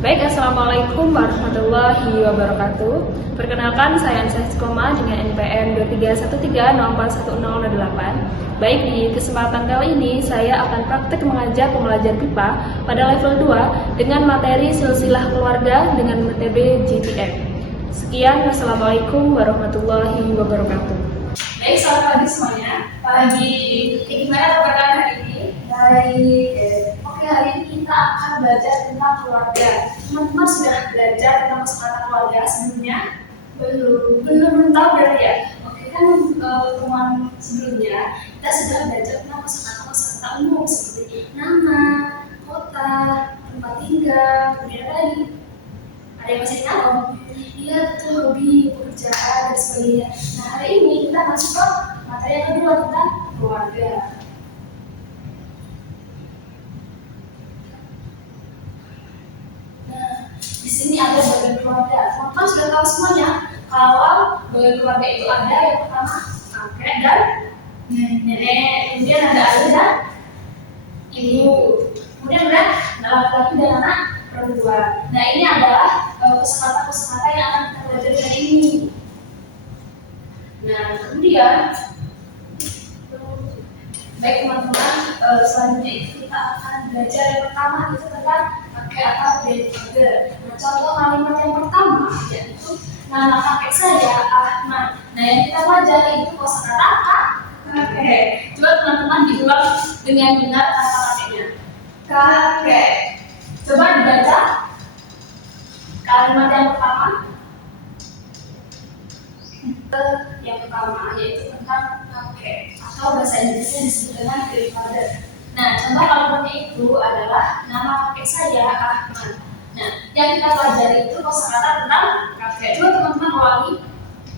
Baik, Assalamualaikum warahmatullahi wabarakatuh. Perkenalkan, saya Ansa Koma dengan NPM 2313041008. Baik, di kesempatan kali ini saya akan praktek mengajar pembelajaran PIPA pada level 2 dengan materi silsilah keluarga dengan metode GTM. Sekian, Assalamualaikum warahmatullahi wabarakatuh. Baik, selamat pagi semuanya. Pagi, gimana kabar kalian hari ini? Baik. Oke, hari ini kita akan belajar tentang keluarga. Teman-teman sudah belajar tentang kosakata keluarga sebelumnya? Belum tahu berarti ya? Oke, kan pertemuan sebelumnya kita sudah belajar tentang kosakata umum seperti nama, kota, tempat tinggal, kemudian apa lagi? Ada yang masih ingat? Iya, betul, hobi, pekerjaan, dan sebagainya. Nah, hari ini kita masuk ke materi yang kedua tentang keluarga. Nah, di sini ada bagian keluarga. Teman-teman sudah tahu semuanya kalau bagian keluarga itu ada yang pertama kakek dan nenek, kemudian ada ayah dan ibu, kemudian ada laki-laki dan anak perempuan. Nah, ini adalah kosakata yang akan kita pelajari hari ini. Nah, kemudian baik teman-teman, selanjutnya itu kita akan belajar yang pertama itu tentang kakek atau grandfather. Nah, contoh kalimat yang pertama yaitu nama kakek saya Ahmad. Nah, yang kita pelajari itu kosakata kakek. Coba teman-teman diulang dengan benar kata kakeknya. Kakek. Coba dibaca kalimat yang pertama. Yang pertama yaitu tentang kakek atau bahasa Inggrisnya disebut dengan grandfather. Nah, contoh kalimatnya itu adalah nama kakek saya Ahmad. Nah, yang kita pelajari itu kosakata tentang kakek. Coba teman-teman ulangi.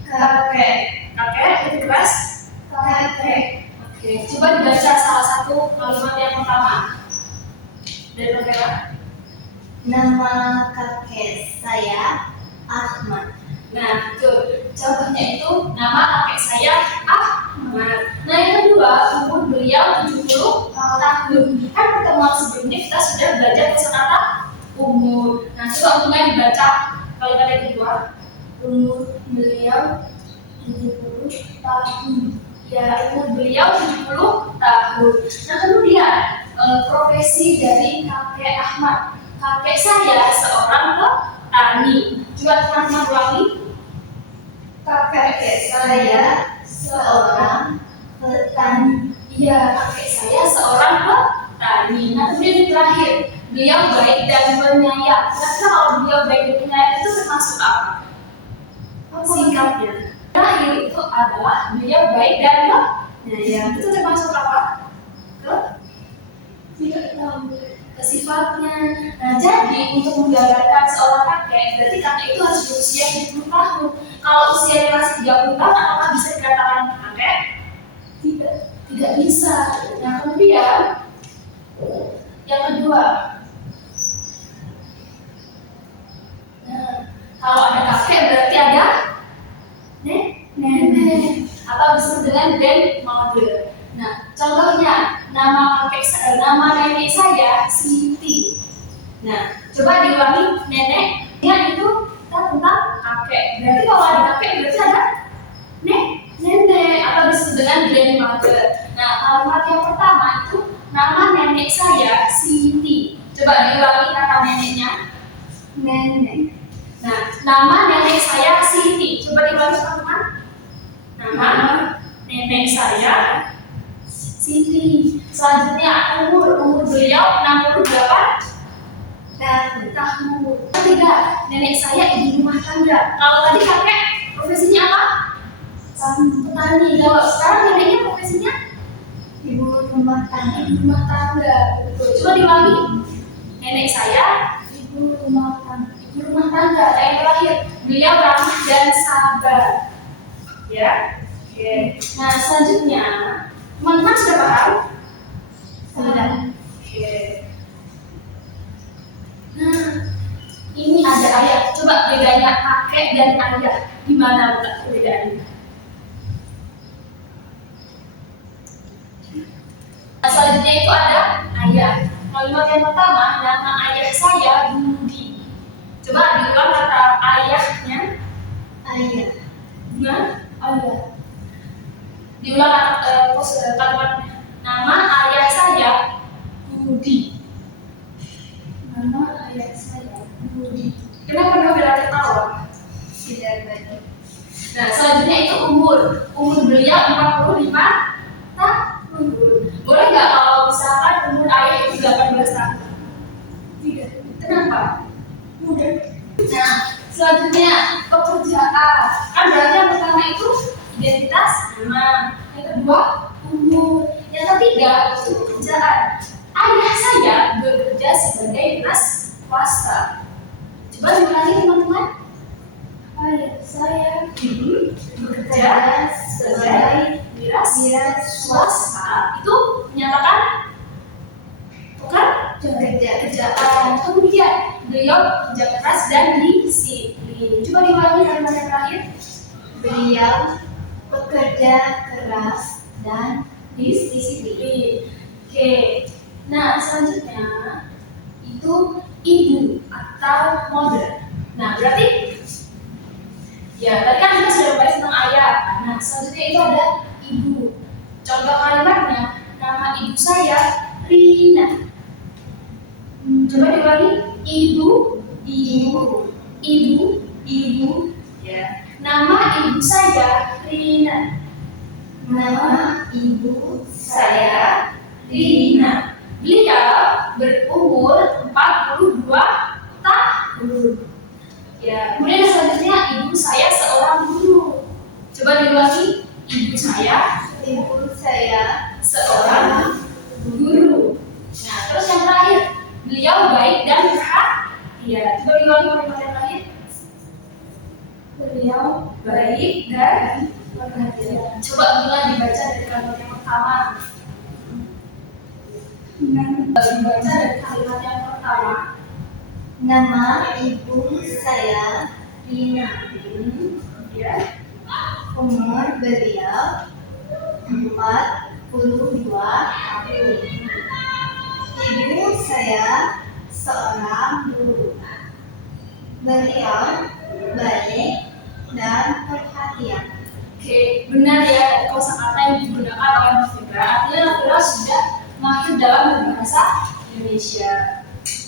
Kakek. Kakek itu keras. Kakek. Oke, coba dibaca salah satu kalimat yang pertama. Dari kakek. Nama kakek saya Ahmad. Nah, betul. Contohnya itu nama kakek saya Ahmad. Nah, yang kedua, umur beliau 70 tahun. Kan pertemuan sebelumnya kita sudah belajar kosakata umur. Nah, coba mulai dibaca kalimat yang kedua. Umur beliau 70 tahun. Ya, umur beliau 70 tahun. Nah, kemudian profesi dari kakek Ahmad. Kakek saya seorang petani. Coba teman-teman ulangi. Kakek saya seorang petani. Iya, kakek saya seorang petani. Nah, kemudian yang terakhir, beliau baik dan penyayang. Kira-kira kalau beliau baik dan penyayang itu termasuk apa? Singkatnya. Terakhir itu adalah beliau baik dan penyayang. Itu termasuk apa? Tidak tahu. Sifatnya. Nah, jadi untuk menggambarkan seorang kakek, berarti kakek itu harus berusia 70 tahun. Kalau usianya masih 30 tahun, apakah bisa dikatakan kakek? Tidak bisa. Nah, kemudian yang kedua. Nah, kalau ada kakek berarti ada nenek atau disebut dengan grandmother. Nah, contohnya nama nenek saya Siti. Nah, coba diulangi neneknya itu tentang kakek. Berarti kalau ada kakek berarti ada nenek atau disebut dengan grandmother. Nah, kalimat yang pertama itu nama nenek saya Siti. Coba diulangi kata neneknya. Nenek. Nah, nama nenek saya Siti. Coba diulangi teman-teman. Nama nenek saya Siti. Selanjutnya umur beliau 68 tahun. Ketiga, nenek saya ibu rumah tangga. Kalau tadi kakek profesinya apa? Petani. Kalau sekarang neneknya profesinya Ibu rumah tangga. ibu rumah tangga. Betul. Coba diulangi. Nenek saya Ibu rumah tangga. ibu rumah tangga. Dan yang terakhir, beliau ramah dan sabar. Ya. Oke. Nah, selanjutnya teman-teman sudah paham? Sudah. Oke. Nah, ini ada ayat. Coba bedanya kakek dan ayah. Gimana letak perbedaannya? Nah, selanjutnya itu ada ayah. Kalimat yang pertama, nama ayah saya Budi. ayah, Dengan ayah, diulang kalimatnya. Nama ayah saya Budi. nama ayah saya Budi. Kenapa dong bila tertawa? Tidak banyak. Nah, selanjutnya itu umur. Umur beliau 45 tahun. Boleh nggak kalau misalkan umur ayah itu 18 tahun? Tidak. Kenapa? Mudah. Nah, selanjutnya pekerjaan. Kan berarti yang pertama itu identitas nama, yang kedua umur, yang ketiga itu pekerjaan. Ayah saya bekerja sebagai dinas swasta. Coba diulangi teman-teman. Ayah saya Bekerja sebagai dinas swasta. Itu menyatakan bukan kerjaan. Kemudian beliau kerja keras dan disiplin. Coba diulangi kalimat yang terakhir. Beliau bekerja keras dan Disiplin. Oke. Nah, selanjutnya itu ibu atau mother. Nah, berarti ya tadi kan kita sudah bahas tentang ayah. Nah, selanjutnya itu ada ibu. Contoh kalimatnya, nama ibu saya Rina. Coba diulangi. Ibu. Ya. Nama ibu saya Rina. nama ibu Saya Rina. Beliau berumur 42 tahun. Ya, kemudian selanjutnya ibu saya seorang guru. Coba diulangi. Ibu saya seorang guru. Nah, terus yang terakhir, beliau baik dan perhatian. Coba diulangi kalimat yang terakhir. Beliau baik dan perhatian. Coba bila dibaca dari kalimat yang pertama. Dibaca dari kalimat yang pertama. nama ibu saya Rina. Ya. Umur beliau 42 tahun. Ibu saya seorang guru. Beliau baik dan perhatian. Oke, benar ya, kosakata yang digunakan oleh Mas Fitra. Artinya Nabila sudah mahir dalam berbahasa Indonesia.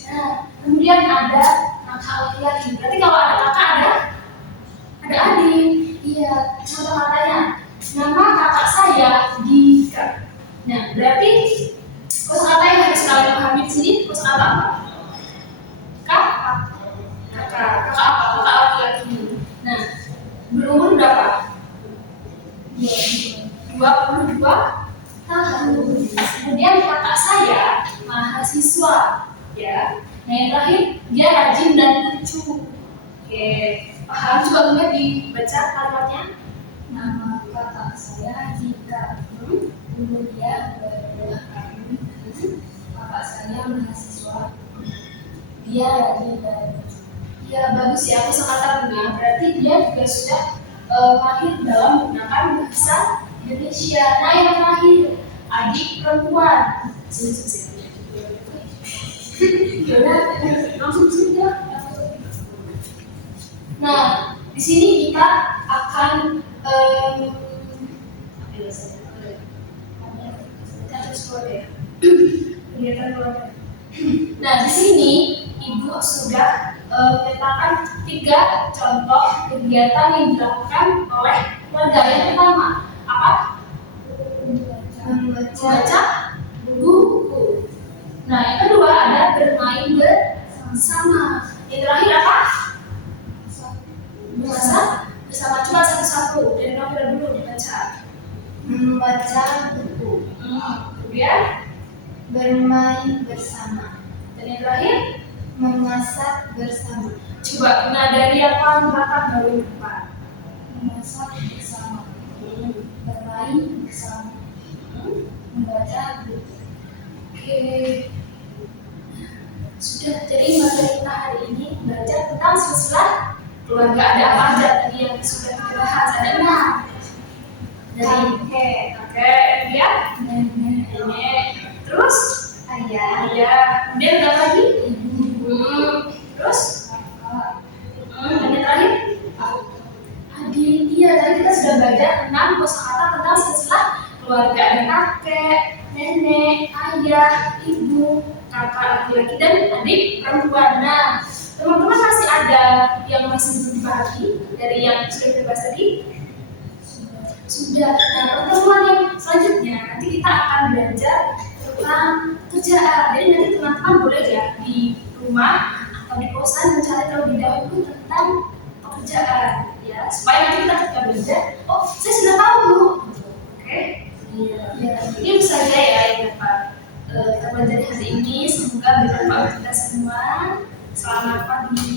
Nah, kemudian ada kakak laki-laki. Berarti kalau ada kakak ada adik. Iya, contoh katanya. Nama kakak saya Dika. Nah, berarti kosakata yang harus kalian pahami di sini kosakata apa? Kakak. Kakak apa? Kakak laki-laki. Nah, berumur berapa? 22 tahun. Kemudian kakak saya mahasiswa, ya. Nah, yang terakhir dia rajin dan lucu. Oke, paham? Coba boleh dibaca kalimatnya. Nama kakak saya Dika. Umur dia 22 tahun. Kakak saya mahasiswa. Dia rajin dan lucu. Ya, bagus ya, kosakata bunga. Berarti dia juga sudah mahir dalam menggunakan bahasa Indonesia. Nah, yang terakhir adik perempuan. Sini. Yaudah, langsung sini ya. Nah, di sini kita akan Nah, di sini Ibu sudah memetakan 3 contoh kegiatan yang dilakukan oleh keluarga. Yang pertama, apa? Membaca buku. Nah, yang kedua ada bermain bersama. Yang terakhir apa? Memasak bersama. Coba satu-satu dari nomor dulu dibaca. Membaca buku. Kemudian Bermain bersama. dan yang terakhir, Memasak bersama. coba dari yang paling belakang baru yang depan. Memasak bersama. Bermain bersama. Membaca buku. Oke. Sudah, jadi materi kita hari ini belajar tentang silsilah keluarga. Ada apa aja tadi yang sudah kita bahas? Ada 6. Dari kakek, ya, nenek, terus Ayah. kemudian ada lagi terus dan yang terakhir kosakata tentang silsilah keluarga. Ada kakek, nenek, ayah, ibu, kakak laki-laki dan adik perempuan. Nah, teman-teman masih ada yang masih belum dibagi dari yang sudah kita bahas tadi? Sudah. Nah, pertemuan yang selanjutnya nanti kita akan belajar tentang kerjaan. Jadi nanti teman-teman boleh ya di rumah atau di kosan mencari terlebih dahulu tentang pekerjaan, ya, supaya nanti kita ketika belajar, oh saya sudah tahu Bu. Oke? Iya. Ini bisa saja ya yang dapat kita belajar hari ini. Semoga bermanfaat untuk kita semua. Selamat pagi.